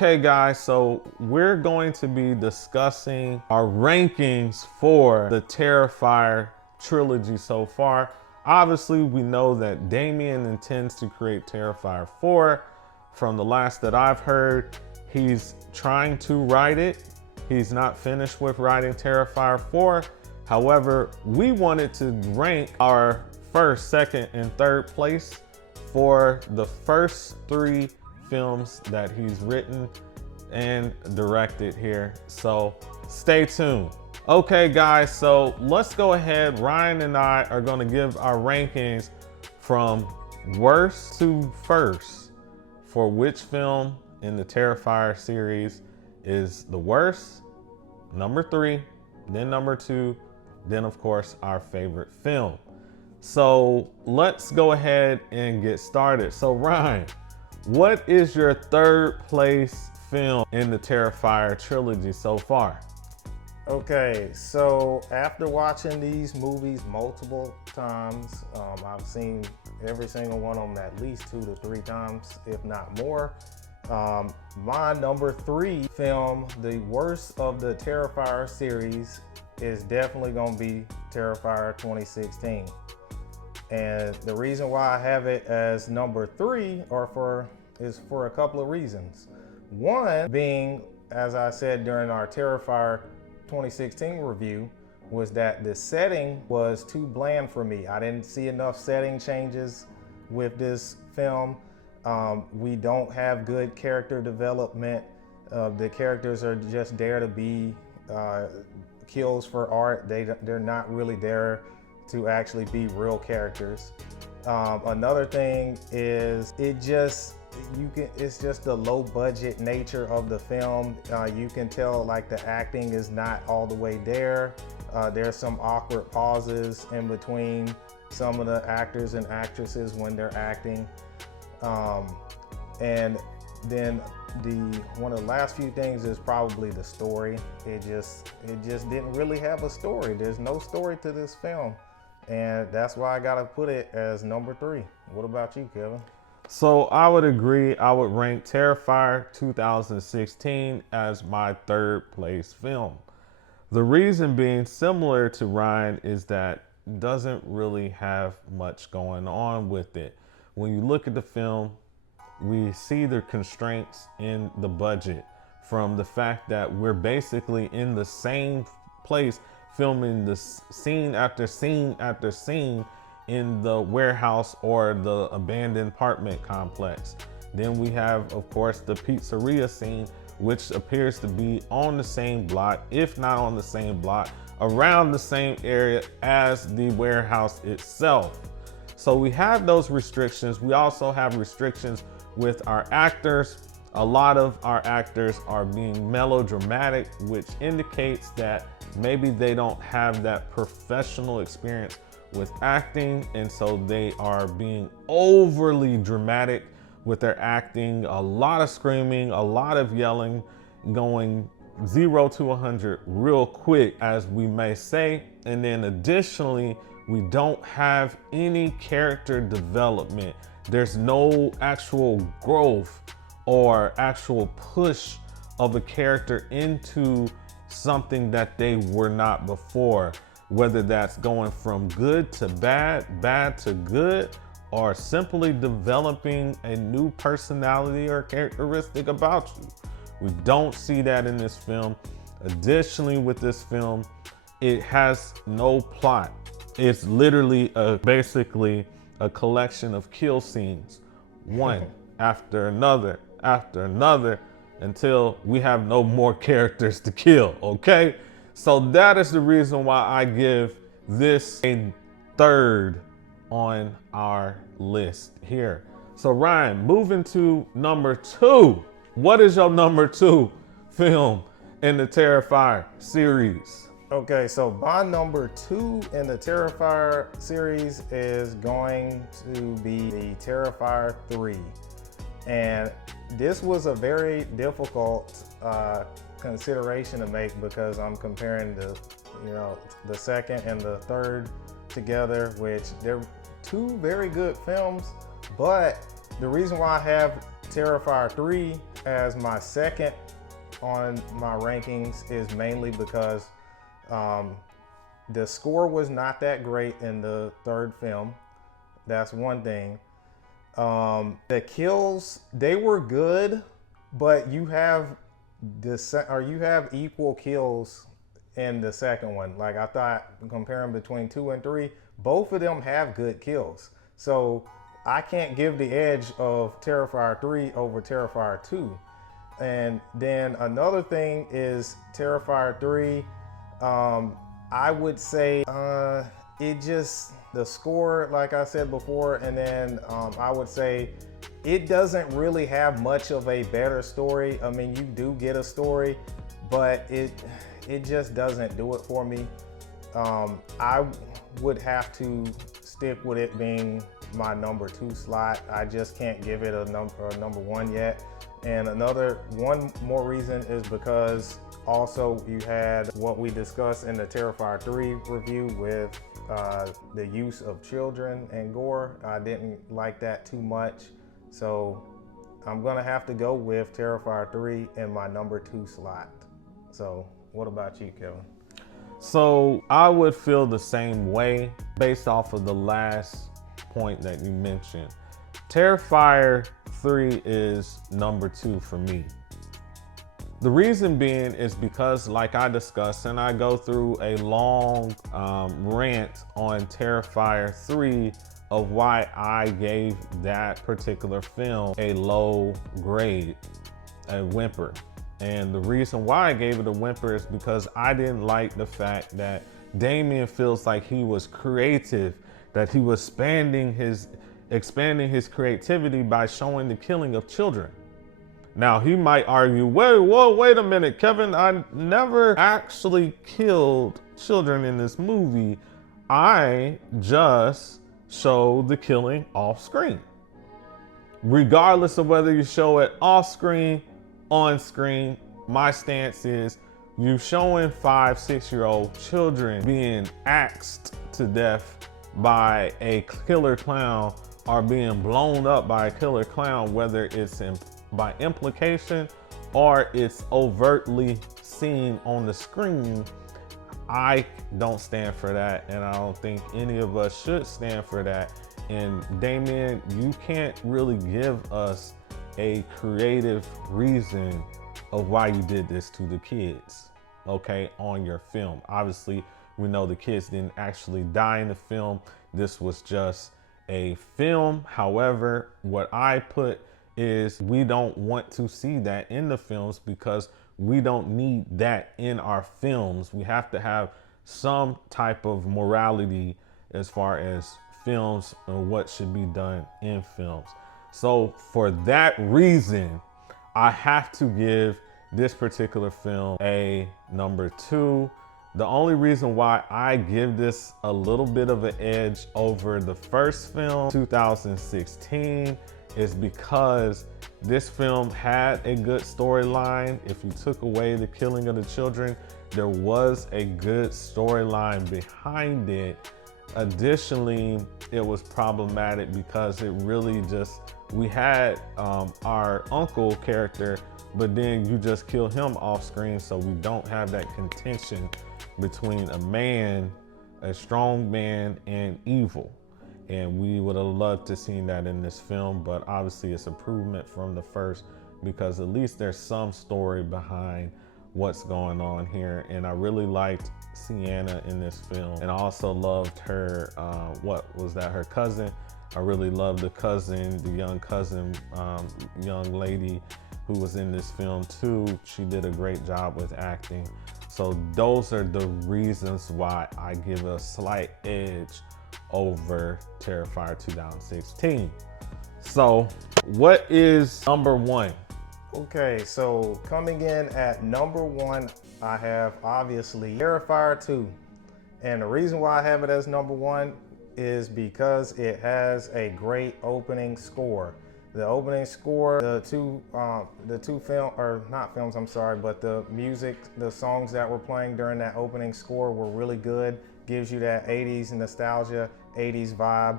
Okay guys, so we're going to be discussing our rankings for the Terrifier trilogy so far. Obviously, we know that Damien intends to create Terrifier 4. From the last that I've heard, he's trying to write it. He's not finished with writing Terrifier 4. However, we wanted to rank our first, second, and third place for the first 3 films that he's written and directed here. So stay tuned. Okay guys, so let's go ahead. Ryan and I are going to give our rankings from worst to first for which film in the Terrifier series is the worst, number 3, then number 2, then of course our favorite film. So let's go ahead and get started. So Ryan, what is your third place film in the Terrifier trilogy so far? Okay, so after watching these movies multiple times, I've seen every single one of them at least 2 to 3 times, if not more. My number 3 film, the worst of the Terrifier series, is definitely gonna be Terrifier 2016. And the reason why I have it as number 3 is for a couple of reasons. One being, as I said during our Terrifier 2016 review, was that the setting was too bland for me. I didn't see enough setting changes with this film. We don't have good character development. The characters are just there to be kills for art. They're not really there to actually be real characters. Another thing is it's just the low budget nature of the film. You can tell like the acting is not all the way there. There's some awkward pauses in between some of the actors and actresses when they're acting. And then one of the last few things is probably the story. It just didn't really have a story. There's no story to this film. And that's why I gotta put it as number 3. What about you, Kevin? So I would agree. I would rank Terrifier 2016 as my third place film. The reason being, similar to Ryan, is that it doesn't really have much going on with it. When you look at the film, we see the constraints in the budget from the fact that we're basically in the same place filming this scene after scene after scene in the warehouse or the abandoned apartment complex. Then we have, of course, the pizzeria scene, which appears to be on the same block, if not on the same block, around the same area as the warehouse itself. So we have those restrictions. We also have restrictions with our actors. A lot of our actors are being melodramatic, which indicates that maybe they don't have that professional experience with acting, and so they are being overly dramatic with their acting. A lot of screaming, a lot of yelling, going 0 to 100 real quick, as we may say. And then additionally, we don't have any character development. There's no actual growth or actual push of a character into something that they were not before, whether that's going from good to bad, bad to good, or simply developing a new personality or characteristic about you. We don't see that in this film. Additionally, with this film, it has no plot. It's literally basically a collection of kill scenes, one after another, until we have no more characters to kill, okay? So that is the reason why I give this a third on our list here. So Ryan, moving to number 2. What is your number 2 film in the Terrifier series? Okay, so my number 2 in the Terrifier series is going to be the Terrifier 3. And this was a very difficult consideration to make because I'm comparing the second and the third together, which they're 2 very good films. But the reason why I have Terrifier 3 as my second on my rankings is mainly because the score was not that great in the third film. That's one thing. The kills, they were good, but you have equal kills in the second one. Like I thought, comparing between 2 and 3, both of them have good kills. So I can't give the edge of Terrifier 3 over Terrifier 2. And then another thing is Terrifier 3, I would say the score, like I said before, and then I would say it doesn't really have much of a better story. I mean, you do get a story, but it just doesn't do it for me. I would have to stick with it being my number 2 slot. I just can't give it a number 1 yet. And one more reason is because also you had what we discussed in the Terrifier 3 review with the use of children and gore. I didn't like that too much. So I'm gonna have to go with Terrifier 3 in my number 2 slot. So what about you, Kevin? So I would feel the same way based off of the last point that you mentioned. Terrifier 3 is number 2 for me. The reason being is because, like I discussed, and I go through a long rant on Terrifier 3 of why I gave that particular film a low grade, a whimper. And the reason why I gave it a whimper is because I didn't like the fact that Damien feels like he was creative, that he was expanding his creativity by showing the killing of children. Now, he might argue, wait a minute, Kevin, I never actually killed children in this movie. I just showed the killing off screen. Regardless of whether you show it off screen, on screen, my stance is you showing 5-6-year-old children being axed to death by a killer clown or being blown up by a killer clown, whether it's by implication or it's overtly seen on the screen. I don't stand for that, and I don't think any of us should stand for that. And Damien, you can't really give us a creative reason of why you did this to the kids, okay, on your film. Obviously, we know the kids didn't actually die in the film. This was just a film. However, what I put is we don't want to see that in the films because we don't need that in our films. We have to have some type of morality as far as films and what should be done in films. So for that reason, I have to give this particular film a number 2. The only reason why I give this a little bit of an edge over the first film, 2016, is because this film had a good storyline. If you took away the killing of the children, there was a good storyline behind it. Additionally, it was problematic because it really just, we had our uncle character, but then you just kill him off screen, so we don't have that contention between a man, a strong man, and evil. And we would have loved to see that in this film, but obviously it's improvement from the first because at least there's some story behind what's going on here. And I really liked Sienna in this film, and I also loved her, her cousin. I really loved the cousin, the young cousin, young lady who was in this film too. She did a great job with acting. So those are the reasons why I give a slight edge over Terrifier 2016. So what is number 1? Okay, so coming in at number 1, I have obviously Terrifier 2. And the reason why I have it as number 1 is because it has a great opening score. The opening score, the music, the songs that were playing during that opening score were really good. Gives you that 80s nostalgia, 80s vibe.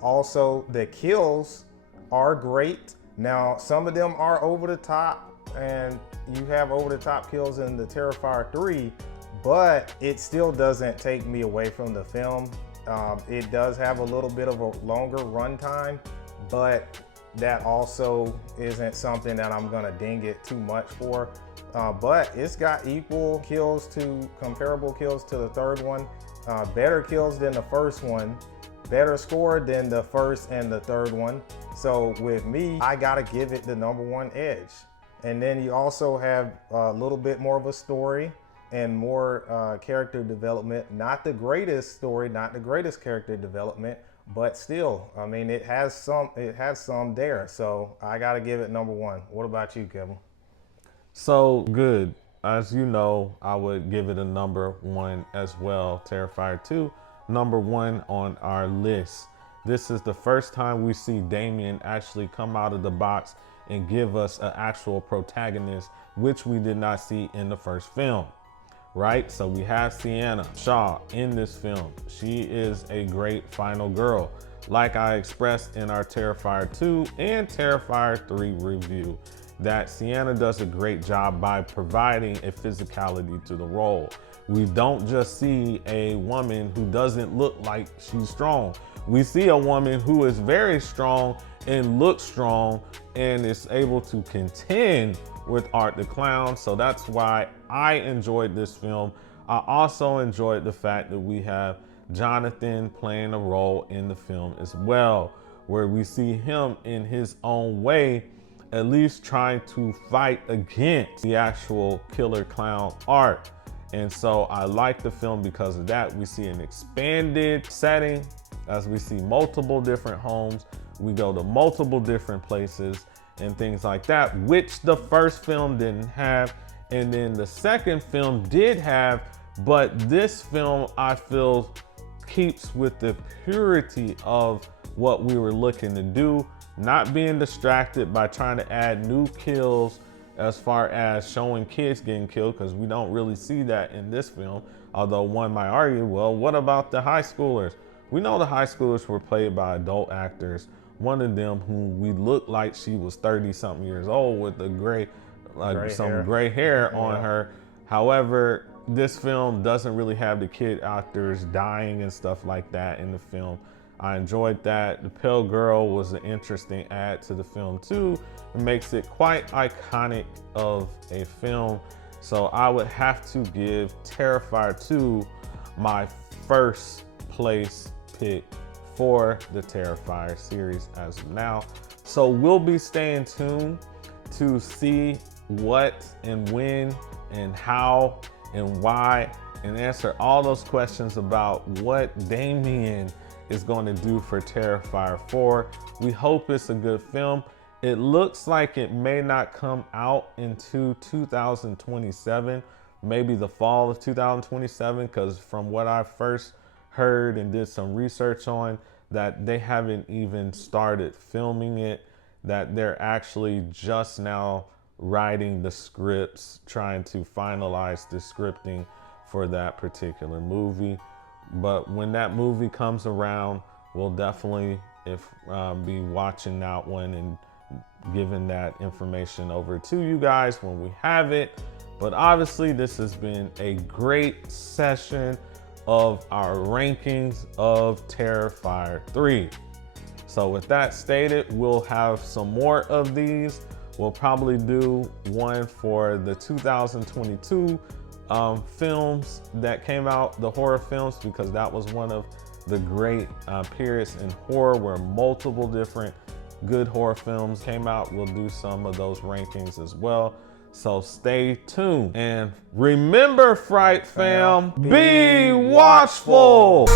Also, the kills are great. Now, some of them are over the top, and you have over the top kills in the Terrifier 3, but it still doesn't take me away from the film. It does have a little bit of a longer runtime, but that also isn't something that I'm gonna ding it too much for. But it's got equal kills to, comparable kills to the third one, better kills than the first one, better score than the first and the third one. So with me, I gotta give it the #1 edge. And then you also have a little bit more of a story and more character development. Not the greatest story, not the greatest character development, but still, I mean, it has some there. So I gotta give it #1. What about you, Kevin? So good. As you know, I would give it a #1 as well. Terrifier 2, #1 on our list. This is the first time we see Damien actually come out of the box and give us an actual protagonist, which we did not see in the first film, right? So we have Sienna Shaw in this film. She is a great final girl. Like I expressed in our Terrifier 2 and Terrifier 3 review, that Sienna does a great job by providing a physicality to the role. We don't just see a woman who doesn't look like she's strong. We see a woman who is very strong and looks strong and is able to contend with Art the Clown. So that's why I enjoyed this film. I also enjoyed the fact that we have Jonathan playing a role in the film as well, where we see him in his own way at least trying to fight against the actual killer clown Art. And so I like the film because of that. We see an expanded setting as we see multiple different homes. We go to multiple different places and things like that, which the first film didn't have. And then the second film did have, but this film I feel keeps with the purity of what we were looking to do, not being distracted by trying to add new kills as far as showing kids getting killed, because we don't really see that in this film. Although one might argue, well, what about the high schoolers? We know the high schoolers were played by adult actors. One of them who we looked like she was 30 something years old with the gray hair on her. However, this film doesn't really have the kid actors dying and stuff like that in the film. I enjoyed that. The Pale Girl was an interesting add to the film too. It makes it quite iconic of a film. So I would have to give Terrifier 2 my first place pick for the Terrifier series as of now. So we'll be staying tuned to see what and when and how and why, and answer all those questions about what Damien is going to do for Terrifier 4. We hope it's a good film. It looks like it may not come out into 2027, maybe the fall of 2027, because from what I first heard and did some research on, that they haven't even started filming it, that they're actually just now writing the scripts, trying to finalize the scripting for that particular movie. But when that movie comes around, we'll definitely be watching that one and giving that information over to you guys when we have it. But obviously this has been a great session of our rankings of Terrifier 3. So with that stated, we'll have some more of these. We'll probably do one for the 2022 films that came out, the horror films, because that was one of the great periods in horror where multiple different good horror films came out. We'll do some of those rankings as well. So stay tuned. And remember, Fright fam, be watchful.